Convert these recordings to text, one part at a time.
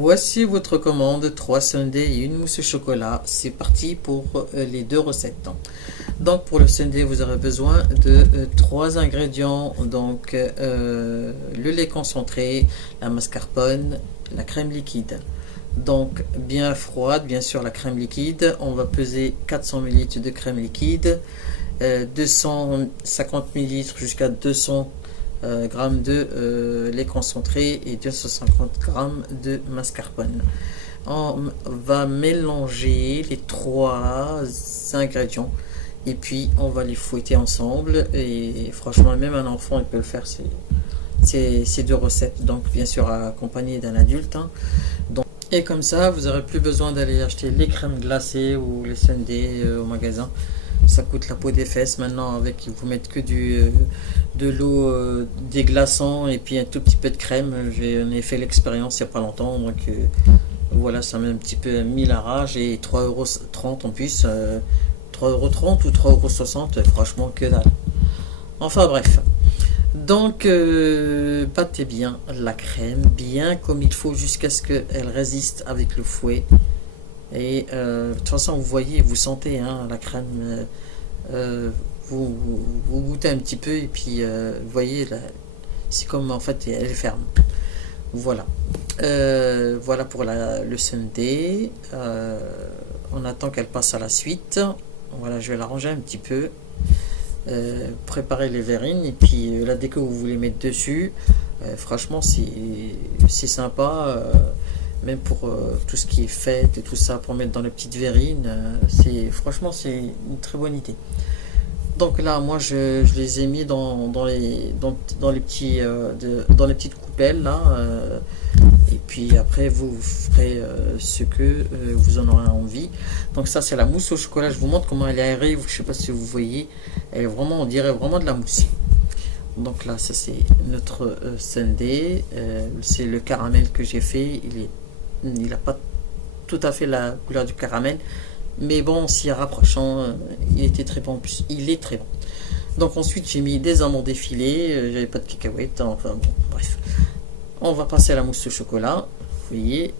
Voici votre commande, 3 sundaes et une mousse au chocolat. C'est parti pour les deux recettes. Donc pour le sundae, vous aurez besoin de 3 ingrédients. Donc le lait concentré, la mascarpone, la crème liquide. Donc bien froide, bien sûr la crème liquide. On va peser 400 ml de crème liquide, 250 ml jusqu'à 200 grammes de lait concentré et 250 grammes de mascarpone. On va mélanger les 3 ingrédients et puis on va les fouetter ensemble, et franchement même un enfant il peut le faire, ces deux recettes, donc bien sûr accompagné d'un adulte, hein. Donc, et comme ça vous n'aurez plus besoin d'aller acheter les crèmes glacées ou les sundaes au magasin. Ça coûte la peau des fesses maintenant. Avec, ils vous mettent que de l'eau, des glaçons et puis un tout petit peu de crème. J'en ai fait l'expérience il n'y a pas longtemps, donc voilà, ça m'a un petit peu mis la rage. Et 3,30 € en plus, 3,30 € ou 3,60 € franchement que dalle. Enfin bref, donc battez bien la crème, bien comme il faut, jusqu'à ce qu'elle résiste avec le fouet. Et de toute façon, vous voyez, vous sentez, hein, la crème, vous goûtez un petit peu et puis vous voyez, c'est comme en fait elle est ferme. Voilà. Voilà pour le sundae. On attend qu'elle passe à la suite. Voilà, je vais la ranger un petit peu. Préparer les verrines et puis là, dès que vous voulez mettre dessus, franchement, c'est sympa. Même pour tout ce qui est fête et tout ça, pour mettre dans les petites verrines, franchement c'est une très bonne idée. Donc là, moi je les ai mis dans les petits dans les petites coupelles là, et puis après vous ferez ce que vous en aurez envie. Donc ça, c'est la mousse au chocolat. Je vous montre comment elle est aérée. Je sais pas si vous voyez, elle est vraiment, on dirait vraiment de la mousse. Donc là, ça c'est notre sundae. C'est le caramel que j'ai fait. Il n'a pas tout à fait la couleur du caramel, mais bon, s'y rapprochant, il était très bon. En plus, il est très bon. Donc ensuite, j'ai mis des amandes effilées. J'avais pas de cacahuètes, hein, enfin bon, bref. On va passer à la mousse au chocolat. Vous voyez,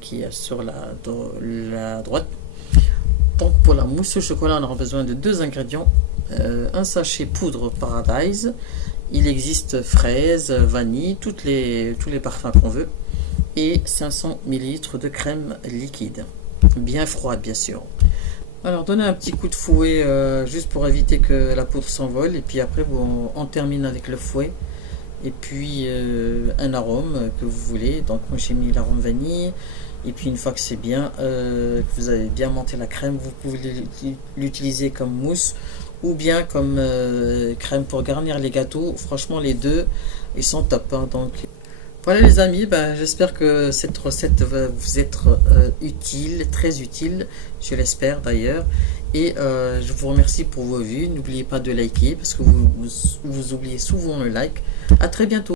qui est sur la droite. Donc pour la mousse au chocolat, on aura besoin de 2 ingrédients. Un sachet poudre Paradise. Il existe fraise, vanille, tous les parfums qu'on veut. Et 500 ml de crème liquide, bien froide bien sûr. Alors donnez un petit coup de fouet, juste pour éviter que la poudre s'envole, et puis après on termine avec le fouet. Et puis un arôme que vous voulez. Donc moi j'ai mis l'arôme vanille. Et puis une fois que c'est bien, que vous avez bien monté la crème, vous pouvez l'utiliser comme mousse ou bien comme crème pour garnir les gâteaux. Franchement les deux, ils sont top, hein. Donc voilà les amis, j'espère que cette recette va vous être utile, très utile, je l'espère d'ailleurs. Et je vous remercie pour vos vues. N'oubliez pas de liker parce que vous oubliez souvent le like. À très bientôt.